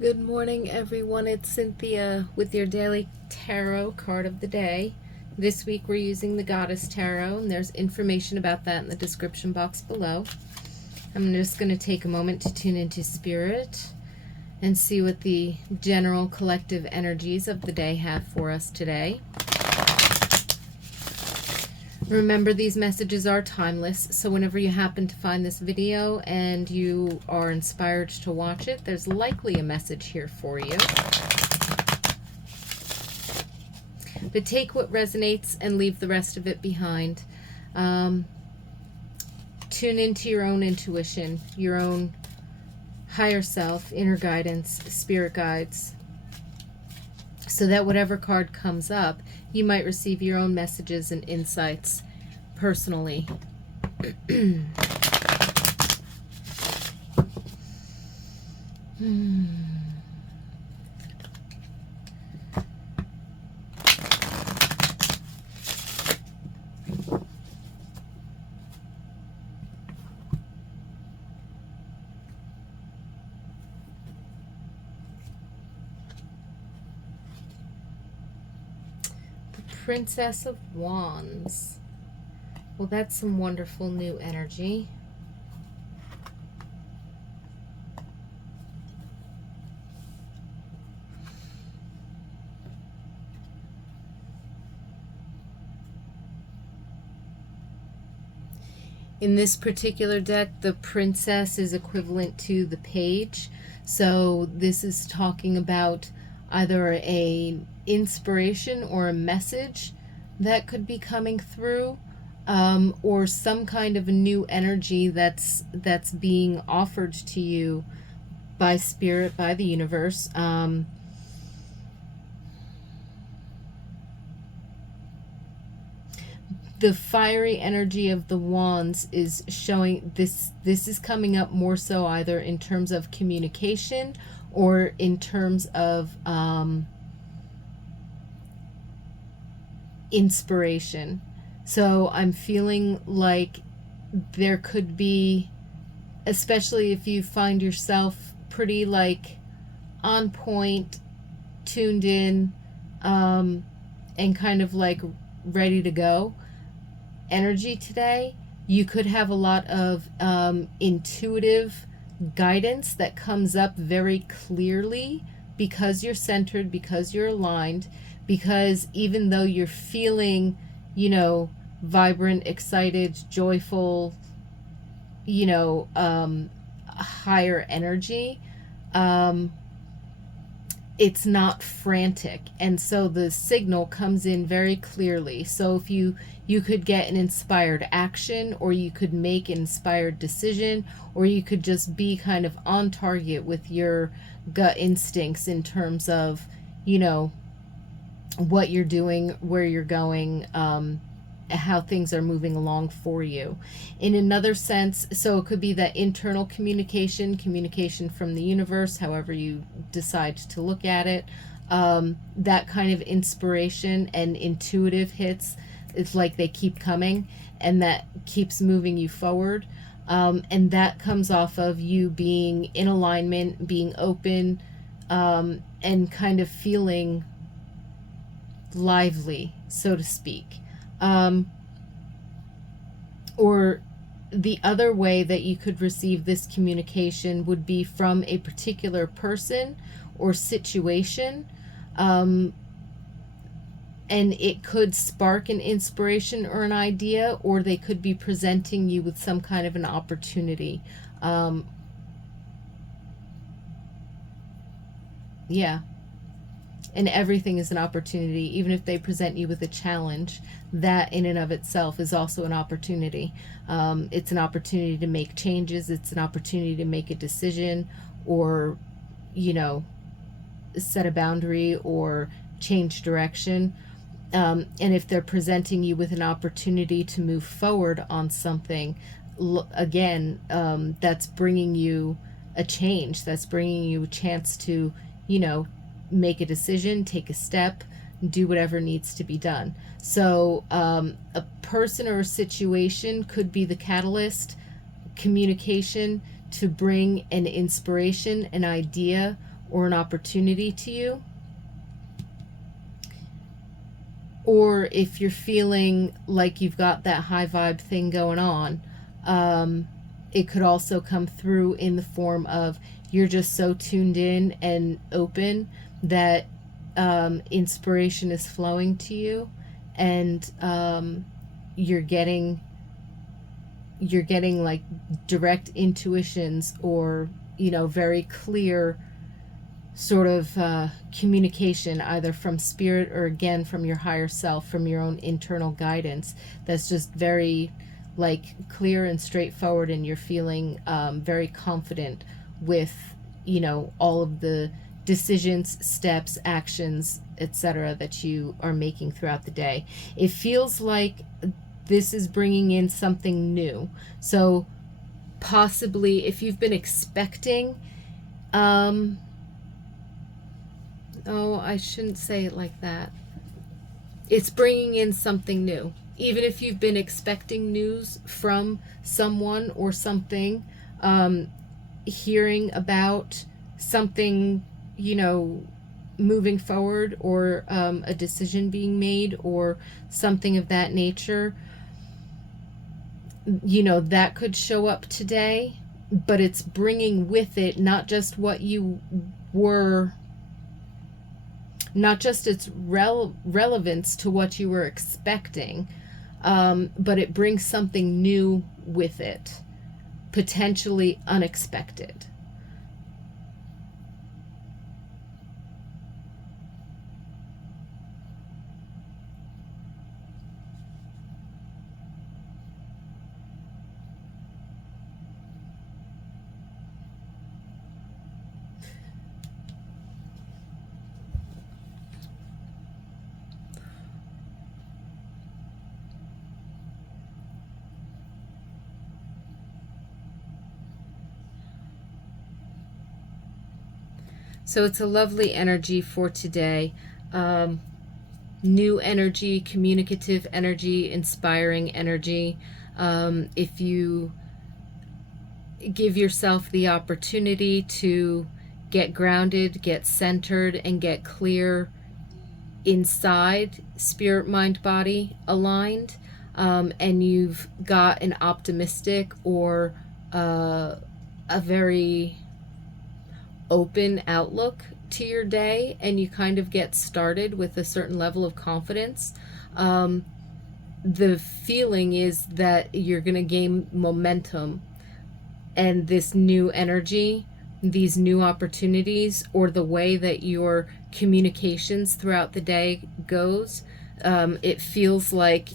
Good morning, everyone. It's Cynthia with your daily tarot card of the day. This week we're using the Goddess Tarot, and there's information about that in the description box below. I'm just going to take a moment to tune into Spirit and see what the general collective energies of the day have for us today. Remember, these messages are timeless, so whenever you happen to find this video and you are inspired to watch it, there's likely a message here for you. But take what resonates and leave the rest of it behind. Tune into your own intuition, your own higher self, inner guidance, spirit guides, so that whatever card comes up, you might receive your own messages and insights personally. Princess of Wands. Well, that's some wonderful new energy. In this particular deck, the princess is equivalent to the page. So this is talking about either a inspiration or a message that could be coming through, or some kind of a new energy that's being offered to you by spirit, by the universe. The fiery energy of the wands is showing this is coming up more so either in terms of communication or in terms of inspiration. So I'm feeling like there could be, especially if you find yourself pretty like on point, tuned in, and kind of like ready to go energy today, you could have a lot of intuitive guidance that comes up very clearly because you're centered, because you're aligned, because even though you're feeling, vibrant, excited, joyful, higher energy, it's not frantic, and so the signal comes in very clearly. So if you could get an inspired action, or you could make an inspired decision, or you could just be kind of on target with your gut instincts in terms of what you're doing, where you're going, how things are moving along for you. In another sense, so it could be that internal communication from the universe, however you decide to look at it, that kind of inspiration and intuitive hits, it's like they keep coming, and that keeps moving you forward, and that comes off of you being in alignment, being open, and kind of feeling lively, so to speak. Or the other way that you could receive this communication would be from a particular person or situation, and it could spark an inspiration or an idea, or they could be presenting you with some kind of an opportunity. Yeah. And everything is an opportunity. Even if they present you with a challenge, that in and of itself is also an opportunity. It's an opportunity to make changes. It's an opportunity to make a decision, or set a boundary or change direction. And if they're presenting you with an opportunity to move forward on something, again, that's bringing you a change. That's bringing you a chance to make a decision, take a step, do whatever needs to be done. So a person or a situation could be the catalyst, communication, to bring an inspiration, an idea, or an opportunity to you. Or if you're feeling like you've got that high vibe thing going on, it could also come through in the form of you're just so tuned in and open that inspiration is flowing to you, and you're getting like direct intuitions, or very clear sort of communication, either from spirit or again from your higher self, from your own internal guidance, that's just very like clear and straightforward, and you're feeling very confident with all of the decisions, steps, actions, etc. that you are making throughout the day. It feels like this is bringing in something new. So possibly if you've been expecting oh, I shouldn't say it like that. It's bringing in something new. Even if you've been expecting news from someone or something, hearing about something, moving forward, or a decision being made, or something of that nature, that could show up today, but it's bringing with it not just what you were, not just its relevance to what you were expecting, but it brings something new with it, potentially unexpected. So it's a lovely energy for today. New energy, communicative energy, inspiring energy. If you give yourself the opportunity to get grounded, get centered, and get clear inside, spirit, mind, body aligned, and you've got an optimistic or a very open outlook to your day, and you kind of get started with a certain level of confidence, the feeling is that you're going to gain momentum, and this new energy, these new opportunities, or the way that your communications throughout the day goes, it feels like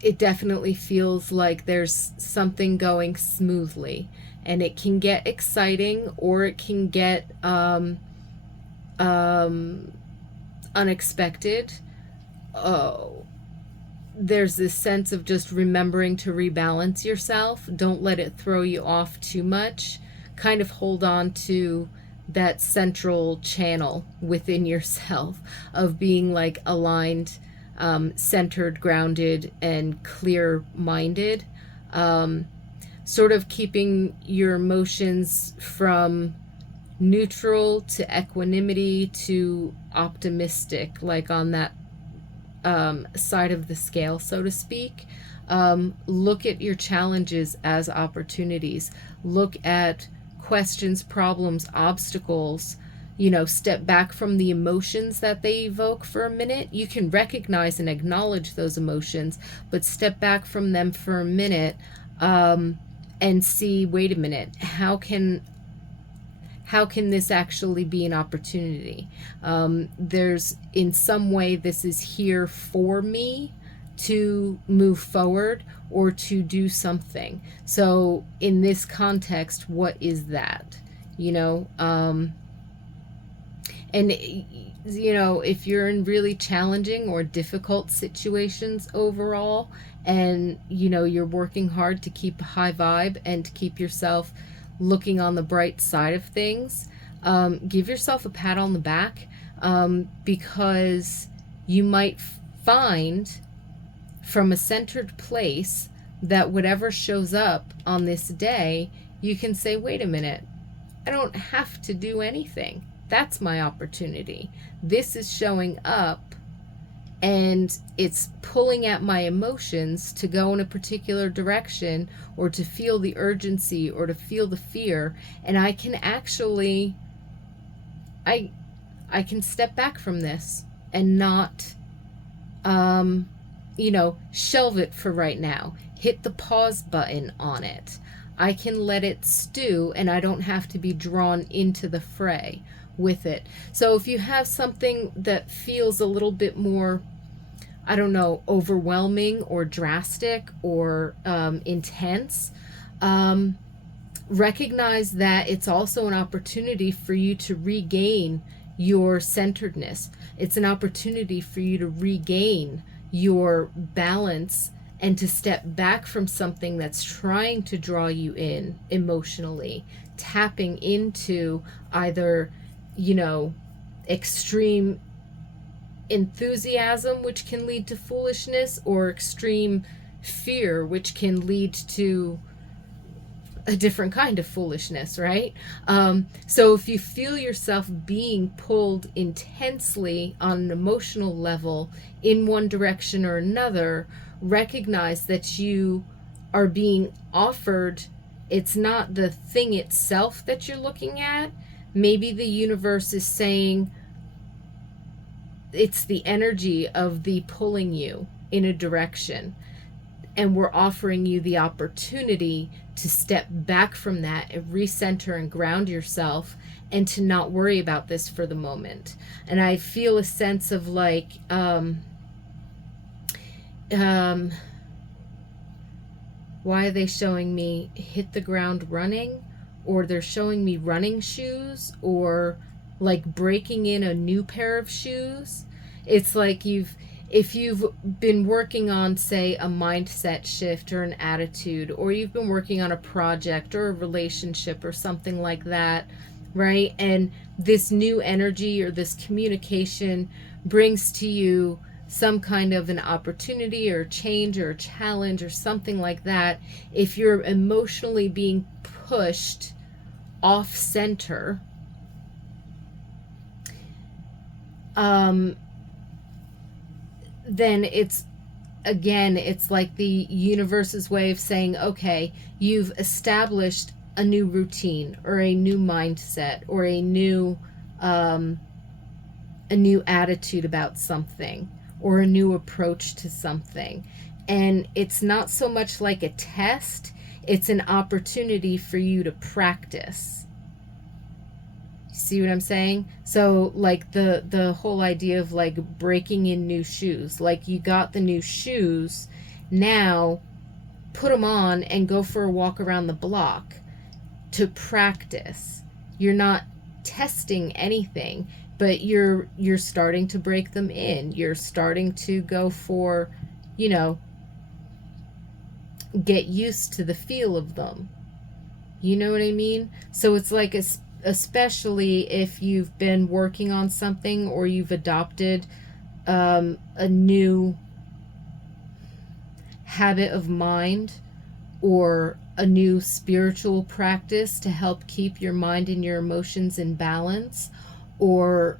it definitely feels like there's something going smoothly. And it can get exciting, or it can get unexpected. There's this sense of just remembering to rebalance yourself. Don't let it throw you off too much. Kind of hold on to that central channel within yourself of being like aligned, centered, grounded, and clear-minded. Sort of keeping your emotions from neutral to equanimity to optimistic, like on that side of the scale, so to speak. Look at your challenges as opportunities. Look at questions, problems, obstacles. Step back from the emotions that they evoke for a minute. You can recognize and acknowledge those emotions, but step back from them for a minute, and see, wait a minute, how can this actually be an opportunity? There's, in some way, this is here for me to move forward or to do something. So in this context, what is that? And if you're in really challenging or difficult situations overall, and you're working hard to keep a high vibe and to keep yourself looking on the bright side of things, give yourself a pat on the back, because you might find from a centered place that whatever shows up on this day, you can say, wait a minute, I don't have to do anything. That's my opportunity. This is showing up and it's pulling at my emotions to go in a particular direction, or to feel the urgency, or to feel the fear. And I can actually, I can step back from this and not, shelve it for right now. Hit the pause button on it. I can let it stew, and I don't have to be drawn into the fray with it. So if you have something that feels a little bit more, I don't know, overwhelming or drastic or intense, recognize that it's also an opportunity for you to regain your centeredness. It's an opportunity for you to regain your balance and to step back from something that's trying to draw you in emotionally, tapping into either, extreme enthusiasm, which can lead to foolishness, or extreme fear, which can lead to a different kind of foolishness, right? So if you feel yourself being pulled intensely on an emotional level in one direction or another, recognize that you are being offered, it's not the thing itself that you're looking at. Maybe the universe is saying it's the energy of the pulling you in a direction. And we're offering you the opportunity to step back from that and recenter and ground yourself, and to not worry about this for the moment. And I feel a sense of like, why are they showing me hit the ground running? Or they're showing me running shoes, or like breaking in a new pair of shoes. It's like if you've been working on, say, a mindset shift or an attitude, or you've been working on a project or a relationship or something like that, right? And this new energy or this communication brings to you some kind of an opportunity or change or a challenge or something like that. If you're emotionally being pushed off center, then it's like the universe's way of saying, okay, you've established a new routine or a new mindset or a new attitude about something, or a new approach to something. And it's not so much like a test, it's an opportunity for you to practice. See what I'm saying? So like the whole idea of like breaking in new shoes, like you got the new shoes, now put them on and go for a walk around the block to practice. You're not testing anything, but you're starting to break them in. You're starting to go for, get used to the feel of them. You know what I mean? So it's like especially if you've been working on something, or you've adopted a new habit of mind, or a new spiritual practice to help keep your mind and your emotions in balance, or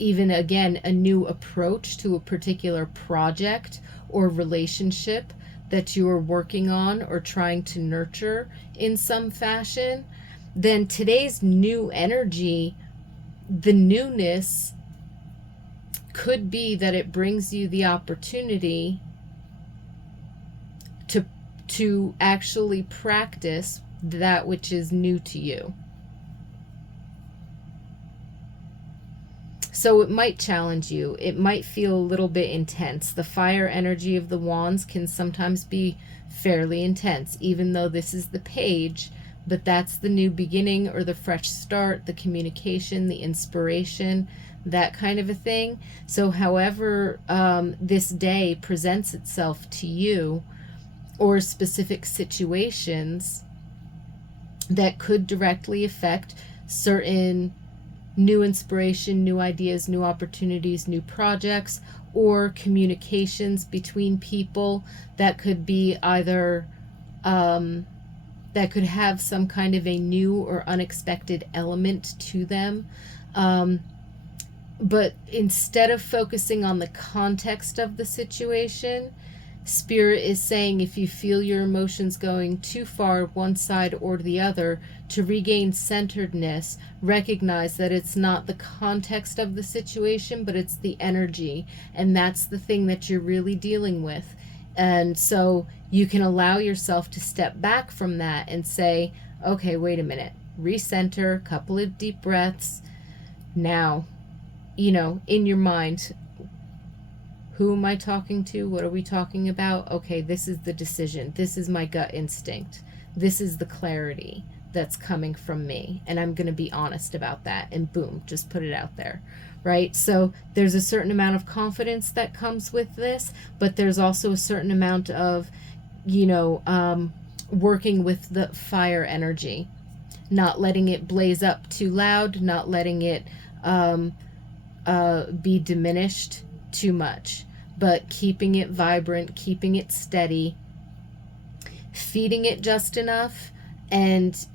even again a new approach to a particular project or relationship that you are working on or trying to nurture in some fashion, then today's new energy, the newness, could be that it brings you the opportunity to actually practice that which is new to you. So it might challenge you. It might feel a little bit intense. The fire energy of the wands can sometimes be fairly intense, even though this is the page, but that's the new beginning or the fresh start, the communication, the inspiration, that kind of a thing. So however this day presents itself to you, or specific situations that could directly affect certain new inspiration, new ideas, new opportunities, new projects, or communications between people that could be either that could have some kind of a new or unexpected element to them. But instead of focusing on the context of the situation, Spirit is saying if you feel your emotions going too far one side or the other, to regain centeredness, recognize that it's not the context of the situation, but it's the energy. And that's the thing that you're really dealing with. And so you can allow yourself to step back from that and say, okay, wait a minute, recenter, couple of deep breaths. Now, in your mind, who am I talking to? What are we talking about? Okay, this is the decision. This is my gut instinct. This is the clarity that's coming from me. And I'm going to be honest about that. And boom, just put it out there. Right? So there's a certain amount of confidence that comes with this, but there's also a certain amount of, working with the fire energy, not letting it blaze up too loud, not letting it be diminished too much, but keeping it vibrant, keeping it steady, feeding it just enough, and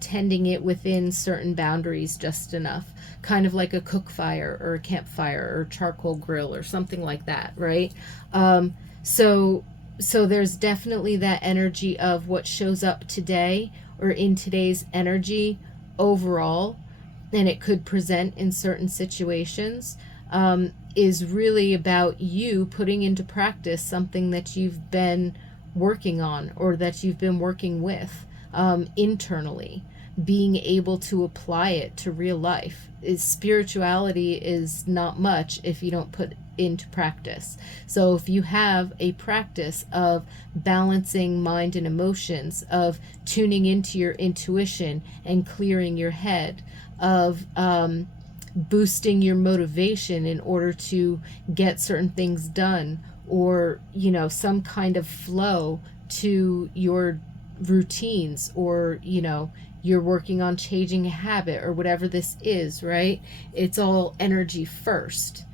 tending it within certain boundaries just enough, kind of like a cook fire or a campfire or charcoal grill or something like that, right? So there's definitely that energy of what shows up today or in today's energy overall, and it could present in certain situations, is really about you putting into practice something that you've been working on or that you've been working with internally, being able to apply it to real life. Spirituality is not much if you don't put into practice. So if you have a practice of balancing mind and emotions, of tuning into your intuition and clearing your head, of boosting your motivation in order to get certain things done, or some kind of flow to your routines, or you're working on changing a habit or whatever this is, right? It's all energy first,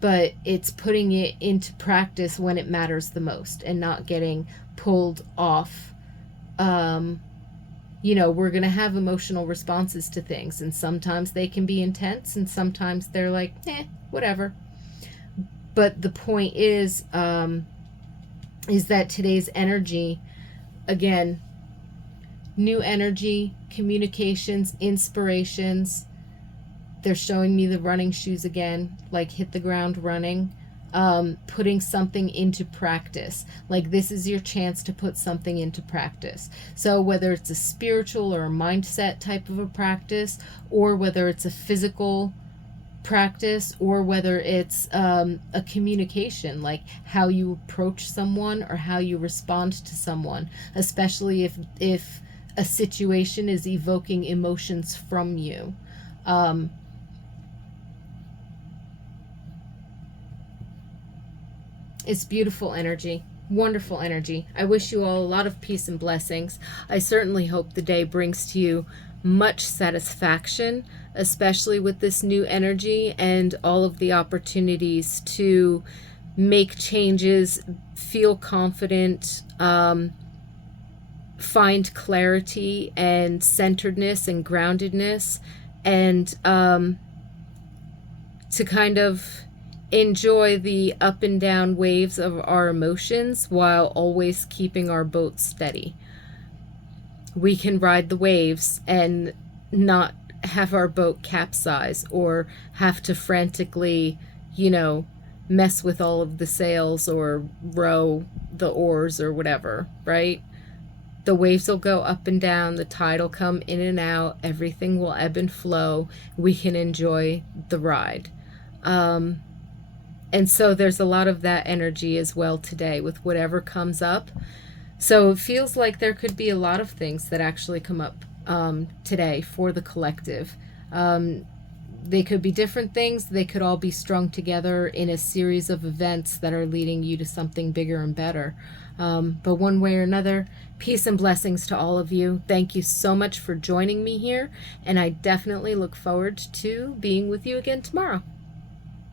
but it's putting it into practice when it matters the most and not getting pulled off. We're going to have emotional responses to things, and sometimes they can be intense and sometimes they're like, whatever. But the point is that today's energy, again, new energy, communications, inspirations. They're showing me the running shoes again, like hit the ground running, putting something into practice. Like this is your chance to put something into practice. So whether it's a spiritual or a mindset type of a practice, or whether it's a physical practice, or whether it's a communication, like how you approach someone or how you respond to someone, especially if a situation is evoking emotions from you. It's beautiful energy, wonderful energy. I wish you all a lot of peace and blessings. I certainly hope the day brings to you much satisfaction, especially with this new energy and all of the opportunities to make changes, feel confident, find clarity and centeredness and groundedness, and to kind of enjoy the up and down waves of our emotions while always keeping our boat steady. We can ride the waves and not have our boat capsize or have to frantically, mess with all of the sails or row the oars or whatever, right? The waves will go up and down, the tide will come in and out, everything will ebb and flow. We can enjoy the ride. And so there's a lot of that energy as well today with whatever comes up. So it feels like there could be a lot of things that actually come up today for the collective. They could be different things. They could all be strung together in a series of events that are leading you to something bigger and better. But one way or another, peace and blessings to all of you. Thank you so much for joining me here, and I definitely look forward to being with you again tomorrow.